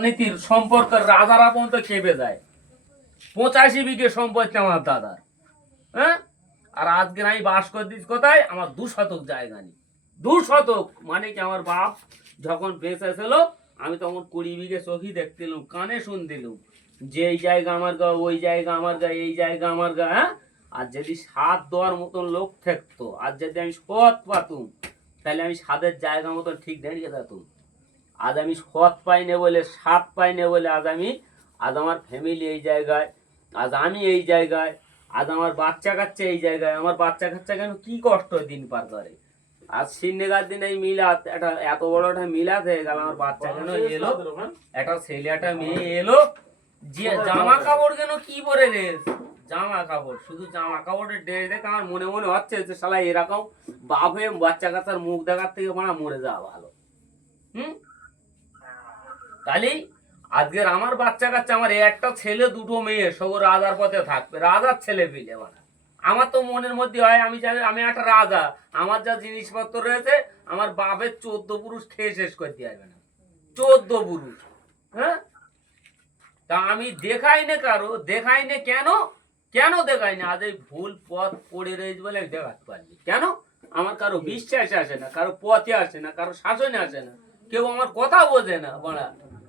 নীতির সম্পর্ক রাজারা পর্যন্ত খেপে যায়। 85 বিঘে সম্পত্তি আমার দাদার। হ্যাঁ, আর আজকে আমি বাস করে দিচ্ছি কোথায়? আমার 2 শতক জায়গা নেই। 2 শতক মানে কি, আমার বাপ যখন বেঁচে ছিল আমি তখন 20 বিঘে চোখই দেখতিলাম, কানে শুনতিলাম যে এই জায়গা আমার গা, ওই জায়গা আমার গা, এই জায়গা আমার গা। হ্যাঁ, আর যদি সাত দেওয়ার মতন লোক থাকতো, আর যদি আমি সৎ পাতুম, তাহলে আমি সাদের জায়গা মতন ঠিক দাঁড়িয়ে যেতাম। আজ আমি সৎ পাই না বলে, সাত পাই না বলে আজ আমার ফ্যামিলি এই জায়গায়, আজ আমি এই জায়গায়, আজ আমার বাচ্চা কাচ্চা এই জায়গায়। আমার বাচ্চা কাচ্চা কেন কি কষ্ট দিন পার করে। আজ সিন্নেগার দিন এই মিলাদ, একটা এত বড় একটা মিলাদ হয়ে গেল, আমার বাচ্চা কেন এলো, একটা ছেলে একটা মেয়ে এলো, যে জামা কাপড় কেন কি পরে রে, জামা কাপড়, শুধু জামা কাপড়ের ড্রেস দেখে আমার মনে মনে হচ্ছে যে শালা এরকম বাপ হয়ে বাচ্চা কাচ্চার মুখ দেখার থেকে মানে মরে যাওয়া ভালো। তাহলে আজকের আমার বাচ্চা কাচ্চা, আমার একটা ছেলে দুটো মেয়ে সব রাজার পথে থাকবে, রাজার ছেলে পিলে। মানে আমার তো মনের মধ্যে হয় আমি চাই আমি একটা রাজা, আমার যা জিনিসপত্র রয়েছে আমার বাপের 14 পুরুষ খেয়ে শেষ করতে পারবে না। 14 পুরুষ। হ্যাঁ, তা আমি দেখাই না কারো, দেখাই না কেন, কেন দেখাই না? আজ এই ভুল পথ পড়ে রয়েছে বলে আমি দেখাতে পারিনি। কেন? আমার কারো বিশ্বাসে আসে না, কারো পথে আসে না, কারো শাসনে আসে না, কেউ আমার কথা বোঝে না। বড়া,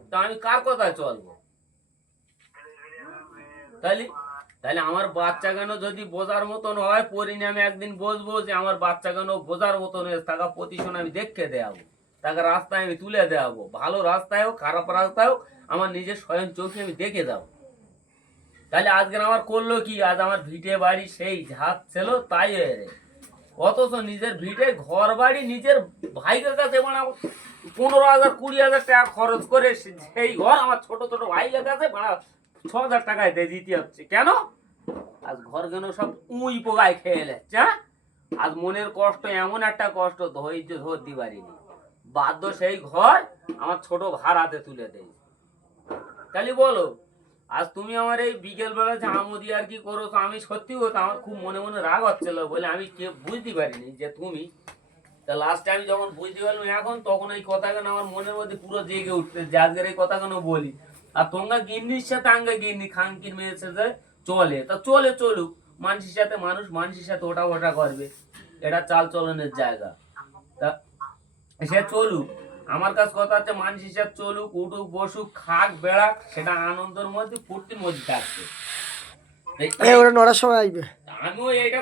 তা আমি কার কথায় চলবো? তাইলে তাহলে আমার বাচ্চা কেন যদি বোঝার মতন হয়, পরিণামে একদিন বসবো যে আমার বাচ্চা কেন বোঝার মতন হয়েছে, তাকে প্রতিশোধ আমি দেখে দেওয়াবো, তাকে রাস্তায় আমি তুলে দেওয়াবো। ভালো রাস্তায় হোক, খারাপ রাস্তায় হোক, আমার নিজের স্বয়ং চোখে আমি দেখে দেবো। তাহলে আজকের আমার করলো কি? আজ আমার ভিটে বাড়ি সেই ঝাঁক ছিল তাই হয়ে রে, অথচ নিজের ভিটে ঘর বাড়ি নিজের ভাইদের কাছে মানে 15,000 20,000 টাকা খরচ করে সেই ঘর আমার ছোট ছোট ভাইদের কাছে মানে 6,000 টাকায় দিয়ে দিতে হচ্ছে। কেন? আজ ঘর কেন সব উই পোকায় খেয়ে যাচ্ছে। আজ মনের কষ্ট এমন একটা কষ্ট ধৈর্য ধরতে পারিনি, বাধ্য সেই ঘর আমার ছোট ভাড়াতে তুলে দেয়। তাহলে বলো, আজ তুমি আমার এই বিকেল বেলা যে আমোদি আর কি করো, তো আমি সত্যি কথা আমার খুব মনে মনে রাগ হচ্ছিল বলে আমি কে বুঝতে পারিনি যে তুমি। তা লাস্টে আমি যখন বুঝতে পারলাম এখন, তখন এই কথা কেন আমার মনের মধ্যে পুরো জেগে উঠতে, যে আজকের এই কথা কেন বলি। আর তোমরা গিন্নির সাথে আঙ্গা গিন্নি খানকির মেয়ের সাথে চলে, তা চলে চলুক, মানুষের সাথে মানুষ মানুষের সাথে ওঠা ওঠা করবে, এটা চাল চলনের জায়গা। তা সে চলুক, আমার কাছে কথা হচ্ছে মানুষ হিসাব চলুক, উঠুক বসুক খাক বেড়াক, সেটা আনন্দের মধ্যে ফুর্তির মধ্যে থাকছে। ওরা 9টার সময় আসবে। আমিও এইটা